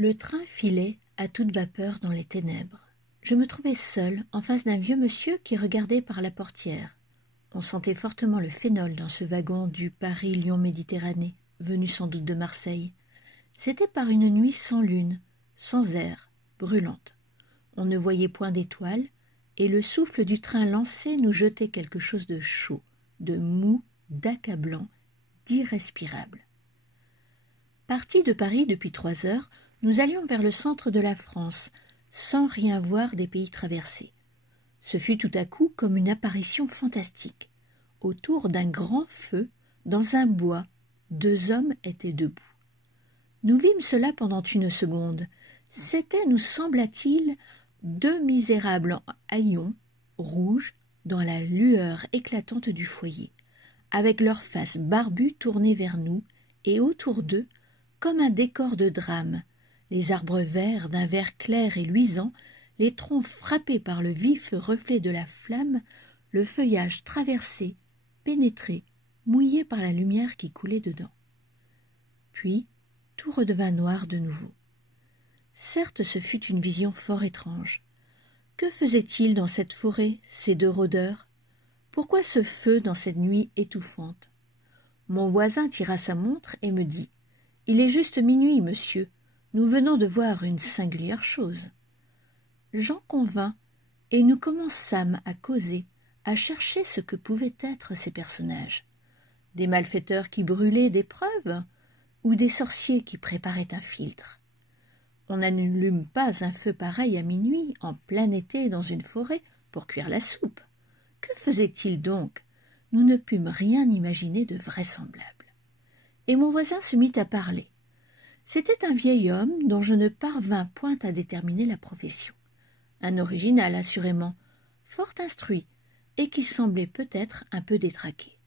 Le train filait à toute vapeur dans les ténèbres. Je me trouvais seule en face d'un vieux monsieur qui regardait par la portière. On sentait fortement le phénol dans ce wagon du Paris-Lyon-Méditerranée, venu sans doute de Marseille. C'était par une nuit sans lune, sans air, brûlante. On ne voyait point d'étoiles, et le souffle du train lancé nous jetait quelque chose de chaud, de mou, d'accablant, d'irrespirable. Partis de Paris depuis 3 heures, nous allions vers le centre de la France, sans rien voir des pays traversés. Ce fut tout à coup comme une apparition fantastique. Autour d'un grand feu, dans un bois, 2 hommes étaient debout. Nous vîmes cela pendant une seconde. C'étaient, nous sembla-t-il, 2 misérables haillons, rouges, dans la lueur éclatante du foyer, avec leurs faces barbues tournées vers nous, et autour d'eux, comme un décor de drame, les arbres verts d'un vert clair et luisant, les troncs frappés par le vif reflet de la flamme, le feuillage traversé, pénétré, mouillé par la lumière qui coulait dedans. Puis, tout redevint noir de nouveau. Certes, ce fut une vision fort étrange. Que faisaient-ils dans cette forêt, ces 2 rôdeurs? Pourquoi ce feu dans cette nuit étouffante? Mon voisin tira sa montre et me dit « Il est juste minuit, monsieur. Nous venons de voir une singulière chose. » J'en convins, et nous commençâmes à causer, à chercher ce que pouvaient être ces personnages. Des malfaiteurs qui brûlaient des preuves, ou des sorciers qui préparaient un philtre. On n'allume pas un feu pareil à minuit, en plein été, dans une forêt, pour cuire la soupe. Que faisaient-ils donc? Nous ne pûmes rien imaginer de vraisemblable. Et mon voisin se mit à parler. C'était un vieil homme dont je ne parvins point à déterminer la profession. Un original, assurément, fort instruit, et qui semblait peut-être un peu détraqué.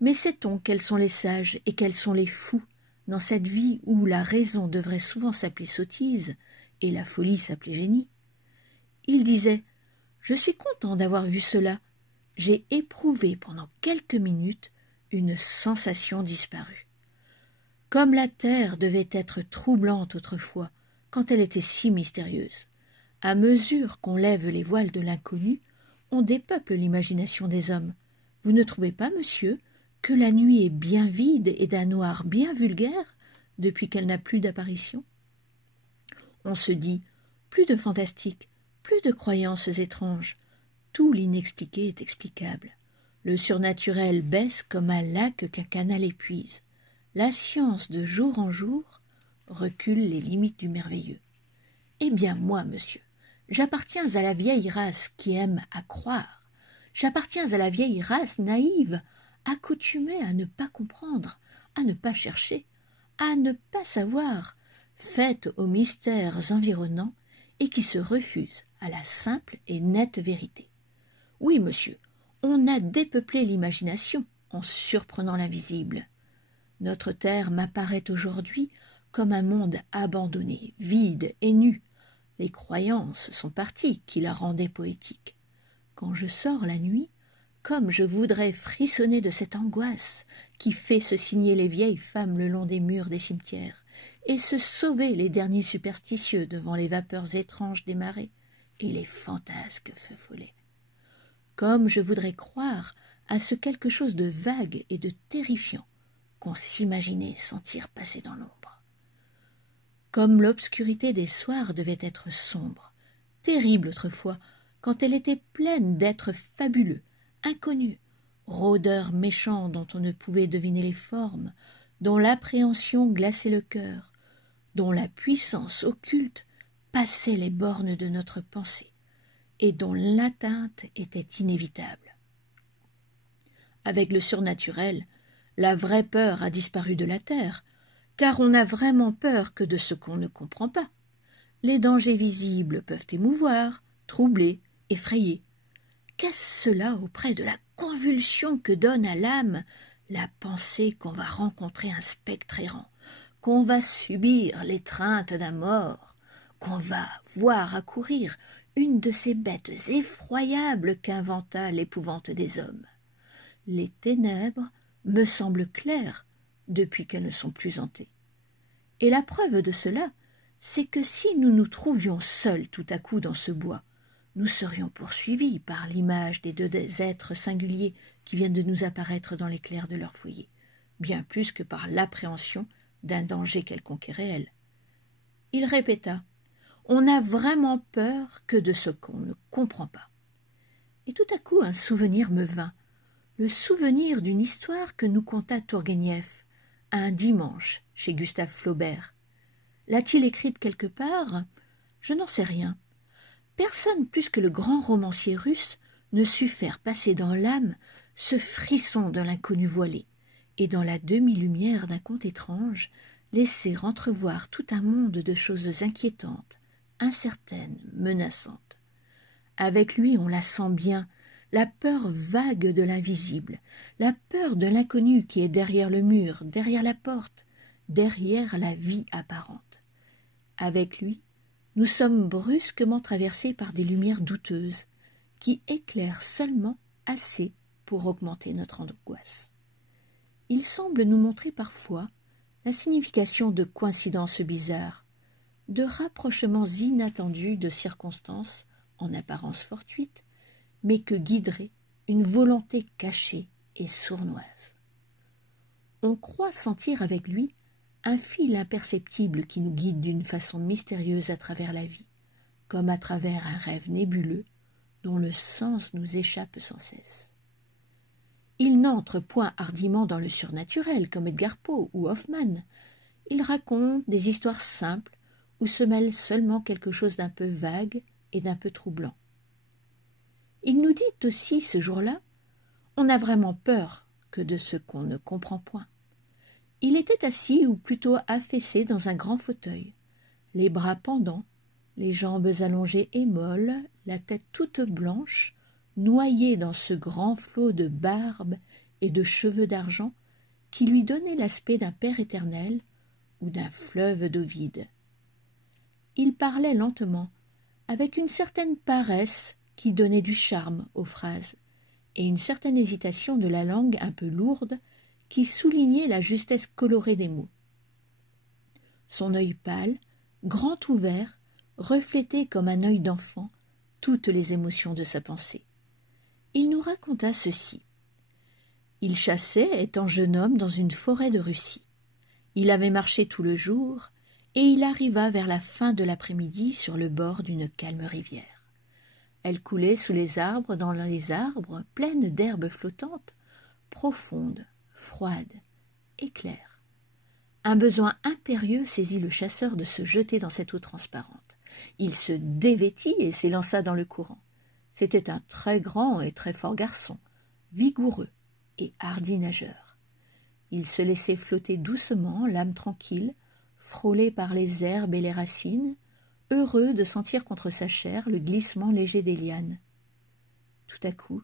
Mais sait-on quels sont les sages et quels sont les fous dans cette vie où la raison devrait souvent s'appeler sottise et la folie s'appeler génie? Il disait « Je suis content d'avoir vu cela. J'ai éprouvé pendant quelques minutes une sensation disparue. Comme la terre devait être troublante autrefois, quand elle était si mystérieuse. À mesure qu'on lève les voiles de l'inconnu, on dépeuple l'imagination des hommes. Vous ne trouvez pas, monsieur, que la nuit est bien vide et d'un noir bien vulgaire depuis qu'elle n'a plus d'apparition? On se dit, plus de fantastique, plus de croyances étranges. Tout l'inexpliqué est explicable. Le surnaturel baisse comme un lac qu'un canal épuise. La science, de jour en jour, recule les limites du merveilleux. Eh bien, moi, monsieur, j'appartiens à la vieille race qui aime à croire. J'appartiens à la vieille race naïve, accoutumée à ne pas comprendre, à ne pas chercher, à ne pas savoir, faite aux mystères environnants et qui se refuse à la simple et nette vérité. Oui, monsieur, on a dépeuplé l'imagination en surprenant l'invisible. Notre terre m'apparaît aujourd'hui comme un monde abandonné, vide et nu. Les croyances sont parties qui la rendaient poétique. Quand je sors la nuit, comme je voudrais frissonner de cette angoisse qui fait se signer les vieilles femmes le long des murs des cimetières et se sauver les derniers superstitieux devant les vapeurs étranges des marées et les fantasques feux follets. Comme je voudrais croire à ce quelque chose de vague et de terrifiant qu'on s'imaginait sentir passer dans l'ombre. Comme l'obscurité des soirs devait être sombre, terrible autrefois, quand elle était pleine d'êtres fabuleux, inconnus, rôdeurs méchants dont on ne pouvait deviner les formes, dont l'appréhension glaçait le cœur, dont la puissance occulte passait les bornes de notre pensée, et dont l'atteinte était inévitable. Avec le surnaturel, la vraie peur a disparu de la terre, car on n'a vraiment peur que de ce qu'on ne comprend pas. Les dangers visibles peuvent émouvoir, troubler, effrayer. Qu'est-ce cela auprès de la convulsion que donne à l'âme la pensée qu'on va rencontrer un spectre errant, qu'on va subir l'étreinte d'un mort, qu'on va voir accourir une de ces bêtes effroyables qu'inventa l'épouvante des hommes? Les ténèbres me semblent claires depuis qu'elles ne sont plus hantées. Et la preuve de cela, c'est que si nous nous trouvions seuls tout à coup dans ce bois, nous serions poursuivis par l'image des deux êtres singuliers qui viennent de nous apparaître dans l'éclair de leur foyer, bien plus que par l'appréhension d'un danger quelconque et réel. Il répéta « On n'a vraiment peur que de ce qu'on ne comprend pas. » Et tout à coup un souvenir me vint, le souvenir d'une histoire que nous conta Tourguenieff un dimanche chez Gustave Flaubert. L'a-t-il écrite quelque part? Je n'en sais rien. Personne plus que le grand romancier russe ne sut faire passer dans l'âme ce frisson de l'inconnu voilé, et dans la demi-lumière d'un conte étrange, laisser entrevoir tout un monde de choses inquiétantes, incertaines, menaçantes. Avec lui, on la sent bien, la peur vague de l'invisible, la peur de l'inconnu qui est derrière le mur, derrière la porte, derrière la vie apparente. Avec lui, nous sommes brusquement traversés par des lumières douteuses, qui éclairent seulement assez pour augmenter notre angoisse. Il semble nous montrer parfois la signification de coïncidences bizarres, de rapprochements inattendus de circonstances en apparence fortuites, mais que guiderait une volonté cachée et sournoise. On croit sentir avec lui un fil imperceptible qui nous guide d'une façon mystérieuse à travers la vie, comme à travers un rêve nébuleux dont le sens nous échappe sans cesse. Il n'entre point hardiment dans le surnaturel comme Edgar Poe ou Hoffmann. Il raconte des histoires simples où se mêle seulement quelque chose d'un peu vague et d'un peu troublant. Il nous dit aussi ce jour-là, on n'a vraiment peur que de ce qu'on ne comprend point. Il était assis ou plutôt affaissé dans un grand fauteuil, les bras pendants, les jambes allongées et molles, la tête toute blanche, noyé dans ce grand flot de barbe et de cheveux d'argent qui lui donnait l'aspect d'un père éternel ou d'un fleuve d'eau vide. Il parlait lentement, avec une certaine paresse qui donnait du charme aux phrases, et une certaine hésitation de la langue un peu lourde qui soulignait la justesse colorée des mots. Son œil pâle, grand ouvert, reflétait comme un œil d'enfant toutes les émotions de sa pensée. Il nous raconta ceci. Il chassait, étant jeune homme, dans une forêt de Russie. Il avait marché tout le jour, et il arriva vers la fin de l'après-midi sur le bord d'une calme rivière. Elle coulait sous les arbres, dans les arbres, pleine d'herbes flottantes, profonde, froide et claire. Un besoin impérieux saisit le chasseur de se jeter dans cette eau transparente. Il se dévêtit et s'élança dans le courant. C'était un très grand et très fort garçon, vigoureux et hardi nageur. Il se laissait flotter doucement, l'âme tranquille, frôlé par les herbes et les racines, heureux de sentir contre sa chair le glissement léger des lianes. Tout à coup,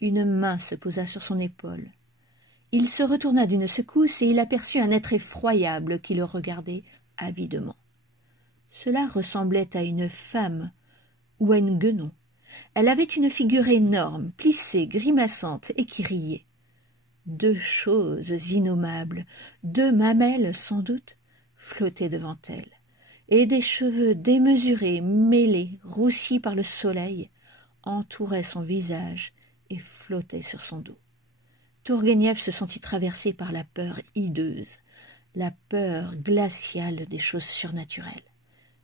une main se posa sur son épaule. Il se retourna d'une secousse et il aperçut un être effroyable qui le regardait avidement. Cela ressemblait à une femme ou à une guenon. Elle avait une figure énorme, plissée, grimaçante et qui riait. Deux choses innommables, deux mamelles sans doute, flottaient devant elle, et des cheveux démesurés, mêlés, roussis par le soleil, entouraient son visage et flottaient sur son dos. Tourguenieff se sentit traversé par la peur hideuse, la peur glaciale des choses surnaturelles.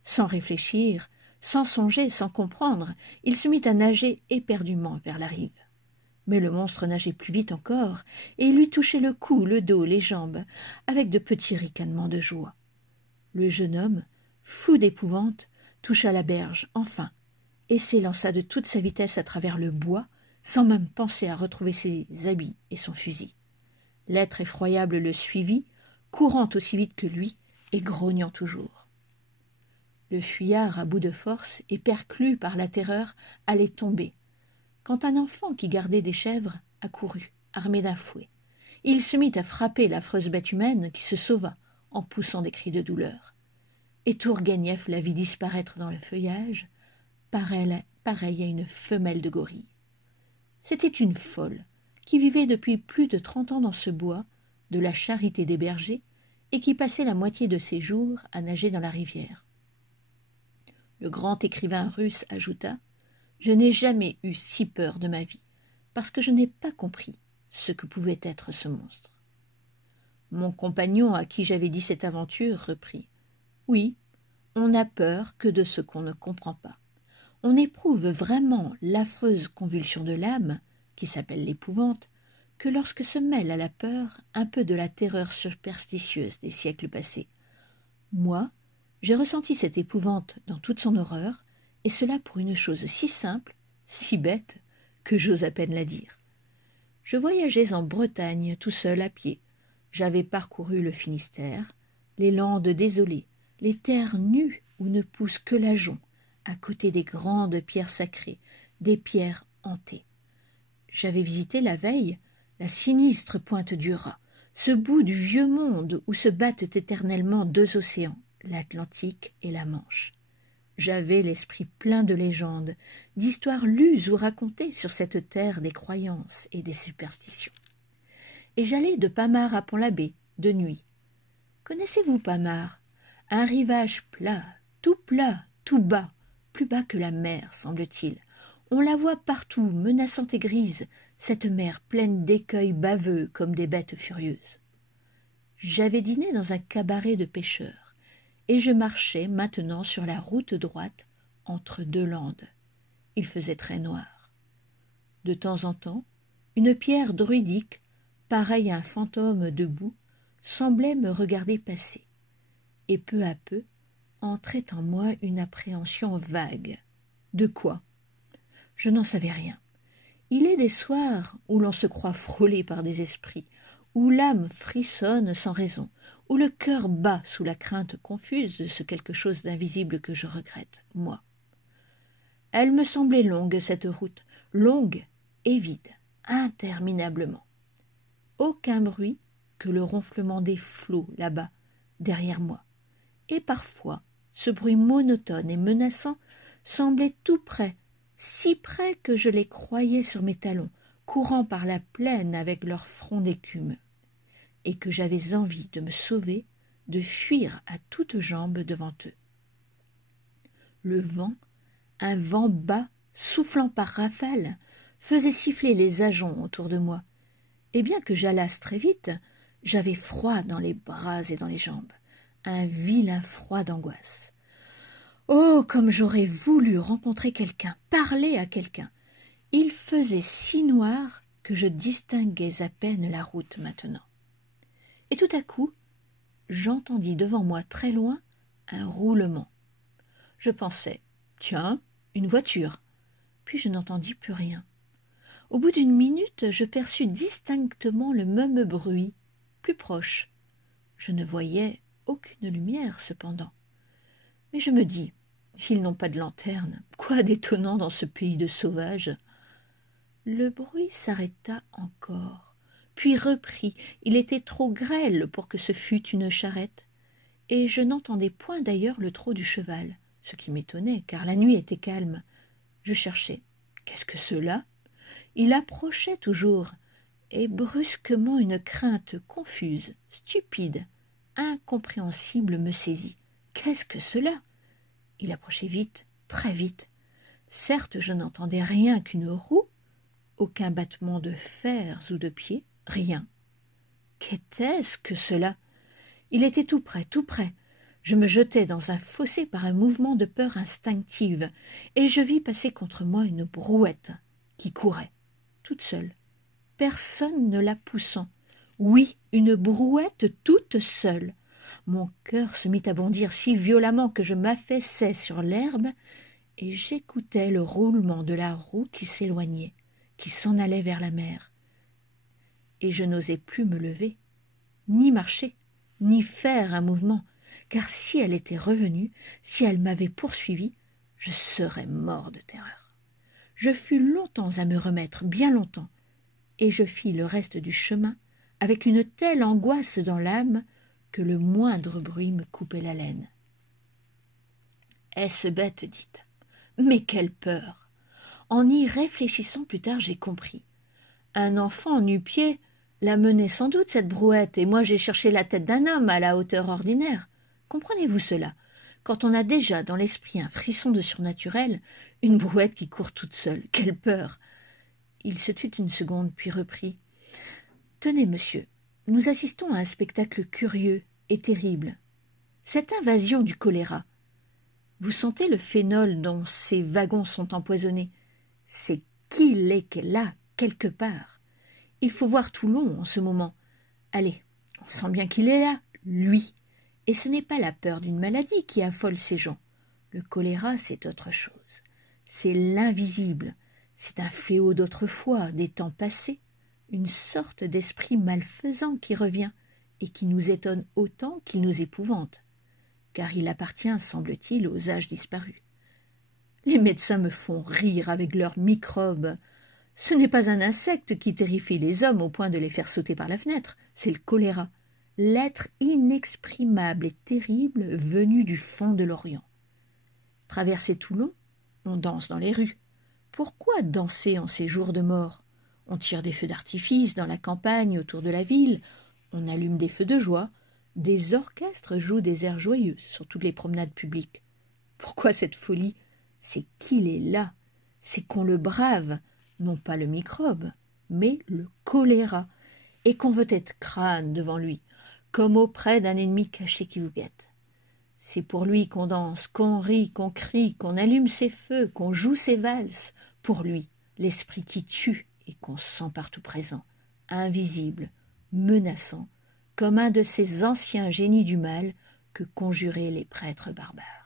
Sans réfléchir, sans songer, sans comprendre, il se mit à nager éperdument vers la rive. Mais le monstre nageait plus vite encore, et il lui touchait le cou, le dos, les jambes, avec de petits ricanements de joie. Le jeune homme, fou d'épouvante, toucha la berge, enfin, et s'élança de toute sa vitesse à travers le bois, sans même penser à retrouver ses habits et son fusil. L'être effroyable le suivit, courant aussi vite que lui et grognant toujours. Le fuyard, à bout de force et perclus par la terreur, allait tomber, quand un enfant qui gardait des chèvres accourut, armé d'un fouet. Il se mit à frapper l'affreuse bête humaine qui se sauva en poussant des cris de douleur. Et Tourguenieff la vit disparaître dans le feuillage, pareille à une femelle de gorille. C'était une folle qui vivait depuis plus de 30 ans dans ce bois, de la charité des bergers, et qui passait la moitié de ses jours à nager dans la rivière. Le grand écrivain russe ajouta « Je n'ai jamais eu si peur de ma vie, parce que je n'ai pas compris ce que pouvait être ce monstre. » Mon compagnon, à qui j'avais dit cette aventure, reprit « Oui, on n'a peur que de ce qu'on ne comprend pas. On éprouve vraiment l'affreuse convulsion de l'âme, qui s'appelle l'épouvante, que lorsque se mêle à la peur un peu de la terreur superstitieuse des siècles passés. Moi, j'ai ressenti cette épouvante dans toute son horreur, et cela pour une chose si simple, si bête, que j'ose à peine la dire. Je voyageais en Bretagne tout seul à pied. J'avais parcouru le Finistère, les landes désolées, les terres nues où ne pousse que l'ajonc, à côté des grandes pierres sacrées, des pierres hantées. J'avais visité la veille la sinistre pointe du Raz, ce bout du vieux monde où se battent éternellement deux océans, l'Atlantique et la Manche. J'avais l'esprit plein de légendes, d'histoires lues ou racontées sur cette terre des croyances et des superstitions. Et j'allais de Pamar à Pont-l'Abbé, de nuit. Connaissez-vous Pamar? Un rivage plat, tout bas, plus bas que la mer, semble-t-il. On la voit partout, menaçante et grise, cette mer pleine d'écueils baveux comme des bêtes furieuses. J'avais dîné dans un cabaret de pêcheurs, et je marchais maintenant sur la route droite entre deux landes. Il faisait très noir. De temps en temps, une pierre druidique, pareille à un fantôme debout, semblait me regarder passer, et peu à peu entrait en moi une appréhension vague. De quoi? Je n'en savais rien. Il est des soirs où l'on se croit frôlé par des esprits, où l'âme frissonne sans raison, où le cœur bat sous la crainte confuse de ce quelque chose d'invisible que je regrette, moi. Elle me semblait longue, cette route, longue et vide, interminablement. Aucun bruit que le ronflement des flots là-bas, derrière moi. Et parfois, ce bruit monotone et menaçant semblait tout près, si près que je les croyais sur mes talons, courant par la plaine avec leur front d'écume, et que j'avais envie de me sauver, de fuir à toutes jambes devant eux. Le vent, un vent bas, soufflant par rafales, faisait siffler les ajoncs autour de moi, et bien que j'allasse très vite, j'avais froid dans les bras et dans les jambes, un vilain froid d'angoisse. Oh, comme j'aurais voulu rencontrer quelqu'un, parler à quelqu'un. Il faisait si noir que je distinguais à peine la route maintenant. Et tout à coup, j'entendis devant moi très loin un roulement. Je pensais, tiens, une voiture. Puis je n'entendis plus rien. Au bout d'une minute, je perçus distinctement le même bruit, plus proche. Je ne voyais aucune lumière cependant. Mais je me dis, ils n'ont pas de lanterne, quoi d'étonnant dans ce pays de sauvages. Le bruit s'arrêta encore, puis reprit, il était trop grêle pour que ce fût une charrette, et je n'entendais point d'ailleurs le trot du cheval, ce qui m'étonnait, car la nuit était calme. Je cherchais. Qu'est-ce que cela? Il approchait toujours, et brusquement une crainte confuse, stupide, incompréhensible me saisit. Qu'est-ce que cela? Il approchait vite, très vite. Certes, je n'entendais rien qu'une roue, aucun battement de fers ou de pieds, rien. Qu'était-ce que cela? Il était tout près, tout près. Je me jetai dans un fossé par un mouvement de peur instinctive, et je vis passer contre moi une brouette qui courait, toute seule, personne ne la poussant. Oui, une brouette toute seule. Mon cœur se mit à bondir si violemment que je m'affaissai sur l'herbe, et j'écoutais le roulement de la roue qui s'éloignait, qui s'en allait vers la mer. Et je n'osais plus me lever, ni marcher, ni faire un mouvement, car si elle était revenue, si elle m'avait poursuivi, je serais mort de terreur. Je fus longtemps à me remettre, bien longtemps, et je fis le reste du chemin avec une telle angoisse dans l'âme que le moindre bruit me coupait l'haleine. Est-ce bête, dites? Mais quelle peur! En y réfléchissant plus tard, j'ai compris. Un enfant nu-pied l'a menée sans doute, cette brouette, et moi j'ai cherché la tête d'un homme à la hauteur ordinaire. Comprenez-vous cela? Quand on a déjà dans l'esprit un frisson de surnaturel, une brouette qui court toute seule, quelle peur! Il se tut une seconde, puis reprit. « Tenez, monsieur, nous assistons à un spectacle curieux et terrible. Cette invasion du choléra. Vous sentez le phénol dont ces wagons sont empoisonnés. C'est qu'il est là, quelque part. Il faut voir Toulon en ce moment. Allez, on sent bien qu'il est là, lui. Et ce n'est pas la peur d'une maladie qui affole ces gens. Le choléra, c'est autre chose. C'est l'invisible. C'est un fléau d'autrefois, des temps passés. Une sorte d'esprit malfaisant qui revient et qui nous étonne autant qu'il nous épouvante. Car il appartient, semble-t-il, aux âges disparus. Les médecins me font rire avec leurs microbes. Ce n'est pas un insecte qui terrifie les hommes au point de les faire sauter par la fenêtre, c'est le choléra, l'être inexprimable et terrible venu du fond de l'Orient. Traverser Toulon, on danse dans les rues. Pourquoi danser en ces jours de mort? On tire des feux d'artifice dans la campagne autour de la ville, on allume des feux de joie, des orchestres jouent des airs joyeux sur toutes les promenades publiques. Pourquoi cette folie? C'est qu'il est là, c'est qu'on le brave, non pas le microbe, mais le choléra, et qu'on veut être crâne devant lui, comme auprès d'un ennemi caché qui vous guette. C'est pour lui qu'on danse, qu'on rit, qu'on crie, qu'on allume ses feux, qu'on joue ses valses, pour lui, l'esprit qui tue et qu'on sent partout présent, invisible, menaçant, comme un de ces anciens génies du mal que conjuraient les prêtres barbares.